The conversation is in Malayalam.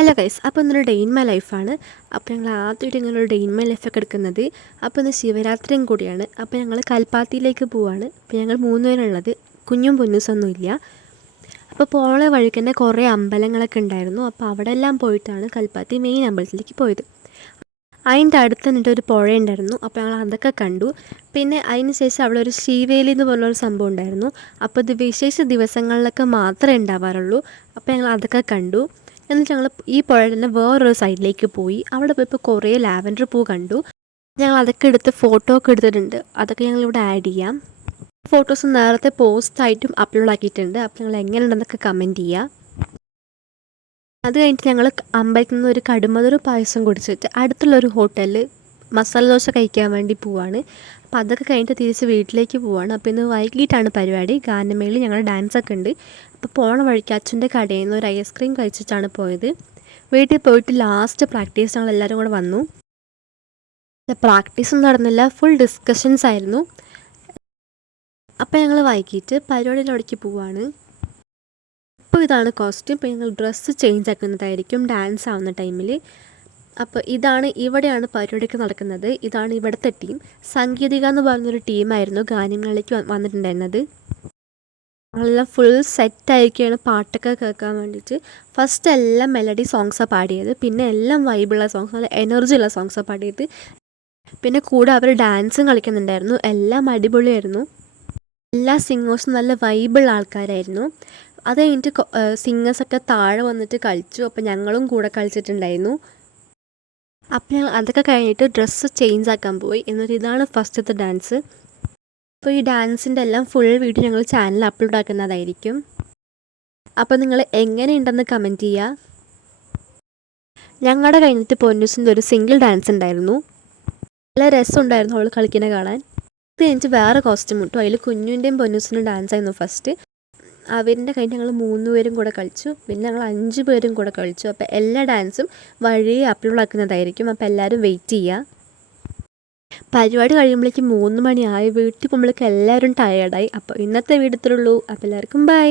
ഹലോ ഗൈസ്, അപ്പോൾ ഇന്നൊരു ഡേ ഇൻ മൈ ലൈഫാണ്. അപ്പോൾ ഞങ്ങൾ ആദ്യമായിട്ട് ഇങ്ങനെ ഒരു ഡേ ഇൻ മൈ ലൈഫൊക്കെ എടുക്കുന്നത്. അപ്പോൾ ഇന്ന് ശിവരാത്രിയും കൂടിയാണ്. അപ്പോൾ ഞങ്ങൾ കൽപ്പാത്തിയിലേക്ക് പോവാണ്. അപ്പോൾ ഞങ്ങൾ 3 പേരുള്ളത്, കുഞ്ഞും പൊന്നൂസൊന്നുമില്ല. അപ്പോൾ പോണ വഴിക്ക് തന്നെ കുറേ അമ്പലങ്ങളൊക്കെ ഉണ്ടായിരുന്നു. അപ്പോൾ അവിടെ എല്ലാം പോയിട്ടാണ് കൽപ്പാത്തി മെയിൻ അമ്പലത്തിലേക്ക് പോയത്. അതിൻ്റെ അടുത്ത് നിന്നിട്ട് ഒരു പുഴ ഉണ്ടായിരുന്നു. അപ്പോൾ ഞങ്ങൾ അതൊക്കെ കണ്ടു. പിന്നെ അതിന് ശേഷം അവിടെ ഒരു ശീവേലി എന്ന് പറഞ്ഞൊരു സംഭവം ഉണ്ടായിരുന്നു. അപ്പോൾ ഇത് വിശേഷ ദിവസങ്ങളിലൊക്കെ മാത്രമേ ഉണ്ടാവാറുള്ളൂ. അപ്പോൾ ഞങ്ങൾ അതൊക്കെ കണ്ടു. എന്നിട്ട് ഞങ്ങൾ ഈ പുഴ തന്നെ വേറൊരു സൈഡിലേക്ക് പോയി. അവിടെ പോയപ്പോൾ കുറേ ലാവൻഡർ പൂ കണ്ടു. ഞങ്ങൾ അതൊക്കെ എടുത്ത് ഫോട്ടോ ഒക്കെ എടുത്തിട്ടുണ്ട്. അതൊക്കെ ഞങ്ങളിവിടെ ആഡ് ചെയ്യാം. ഫോട്ടോസ് നേരത്തെ പോസ്റ്റായിട്ടും അപ്ലോഡ് ആക്കിയിട്ടുണ്ട്. അപ്പോൾ ഞങ്ങൾ എങ്ങനെയുണ്ടെന്നൊക്കെ കമൻറ്റ് ചെയ്യുക. അത് കഴിഞ്ഞിട്ട് ഞങ്ങൾ അമ്പലത്തിൽ നിന്ന് ഒരു കടുമതൊരു പായസം കുടിച്ചിട്ട് അടുത്തുള്ളൊരു ഹോട്ടലിൽ മസാല ദോശ കഴിക്കാൻ വേണ്ടി പോവാണ്. അപ്പോൾ അതൊക്കെ കഴിഞ്ഞിട്ട് തിരിച്ച് വീട്ടിലേക്ക് പോവാണ്. അപ്പോൾ ഇന്ന് വൈകിട്ടാണ് പരിപാടി. ഗാനമേളയിൽ ഞങ്ങൾ ഡാൻസൊക്കെ ഉണ്ട്. അപ്പോൾ പോണ വഴിക്ക് അച്ഛൻ്റെ കടയിൽ നിന്ന് ഒരു ഐസ്ക്രീം കഴിച്ചിട്ടാണ് പോയത്. വീട്ടിൽ പോയിട്ട് ലാസ്റ്റ് പ്രാക്ടീസ് ഞങ്ങൾ എല്ലാവരും കൂടെ വന്നു. പ്രാക്ടീസൊന്നും നടന്നില്ല, ഫുൾ ഡിസ്കഷൻസ് ആയിരുന്നു. അപ്പോൾ ഞങ്ങൾ വൈകിട്ട് പരിപാടിയുടെ അവിടേക്ക് പോവാണ്. അപ്പോൾ ഇതാണ് കോസ്റ്റ്യൂം. ഇപ്പോൾ ഞങ്ങൾ ഡ്രസ്സ് ചേഞ്ച് ആക്കുന്നതായിരിക്കും ഡാൻസ് ആവുന്ന ടൈമിൽ. അപ്പോൾ ഇവിടെയാണ് പരിപാടിയൊക്കെ നടക്കുന്നത്. ഇതാണ് ഇവിടുത്തെ ടീം. സംഗീതിക എന്ന് പറഞ്ഞൊരു ടീമായിരുന്നു ഗാനമേളയ്ക്ക് വന്നിട്ടുണ്ടായിരുന്നത്. ഞങ്ങളെല്ലാം ഫുൾ സെറ്റായിരിക്കുകയാണ് പാട്ടൊക്കെ കേൾക്കാൻ വേണ്ടിയിട്ട്. ഫസ്റ്റ് എല്ലാം മെലഡി സോങ്സാണ് പാടിയത്. പിന്നെ എല്ലാം വൈബുള്ള സോങ്സ്, നല്ല എനർജി ഉള്ള സോങ്സാണ് പാടിയത്. പിന്നെ കൂടെ അവർ ഡാൻസും കളിക്കുന്നുണ്ടായിരുന്നു. എല്ലാം അടിപൊളിയായിരുന്നു. എല്ലാ സിംഗേഴ്സും നല്ല വൈബുള്ള ആൾക്കാരായിരുന്നു. അത് കഴിഞ്ഞിട്ട് സിംഗേഴ്സൊക്കെ താഴെ വന്നിട്ട് കളിച്ചു. അപ്പോൾ ഞങ്ങളും കൂടെ കളിച്ചിട്ടുണ്ടായിരുന്നു. അപ്പോൾ ഞങ്ങൾ അതൊക്കെ കഴിഞ്ഞിട്ട് ഡ്രസ്സ് ചേഞ്ച് ആക്കാൻ പോയി. എന്നിട്ട് ഇതാണ് ഫസ്റ്റത്തെ ഡാൻസ്. അപ്പോൾ ഈ ഡാൻസിൻ്റെ എല്ലാം ഫുൾ വീഡിയോ ഞങ്ങൾ ചാനലിൽ അപ്ലോഡ് ആക്കുന്നതായിരിക്കും. അപ്പോൾ നിങ്ങൾ എങ്ങനെയുണ്ടെന്ന് കമൻറ്റ് ചെയ്യുക. ഞങ്ങളുടെ കഴിഞ്ഞിട്ട് പൊന്നൂസിൻ്റെ ഒരു സിംഗിൾ ഡാൻസ് ഉണ്ടായിരുന്നു. നല്ല രസമുണ്ടായിരുന്നു അവൾ കളിക്കുന്ന കാണാൻ. ഇത് കഴിഞ്ഞിട്ട് വേറെ കോസ്റ്റ്യൂം ഇട്ടു. അതിൽ കുഞ്ഞുവിൻ്റെയും പൊന്നൂസിൻ്റെയും ഡാൻസ് ആയിരുന്നു ഫസ്റ്റ്. അവരുടെ കഴിഞ്ഞ് ഞങ്ങൾ 3 പേരും കൂടെ കളിച്ചു. പിന്നെ ഞങ്ങൾ 5 പേരും കൂടെ കളിച്ചു. അപ്പോൾ എല്ലാ ഡാൻസും വഴിയെ അപ്ലോഡ് ആക്കുന്നതായിരിക്കും. അപ്പോൾ എല്ലാവരും വെയിറ്റ് ചെയ്യുക. പരിപാടി കഴിയുമ്പോഴേക്കും 3 മണിയായി. വീട്ടിൽ പോകുമ്പോഴേക്കും എല്ലാവരും ടയേർഡായി. അപ്പോൾ ഇന്നത്തെ വീഡിയോ ഇത്രയുള്ളൂ. അപ്പോൾ എല്ലാവർക്കും ബൈ.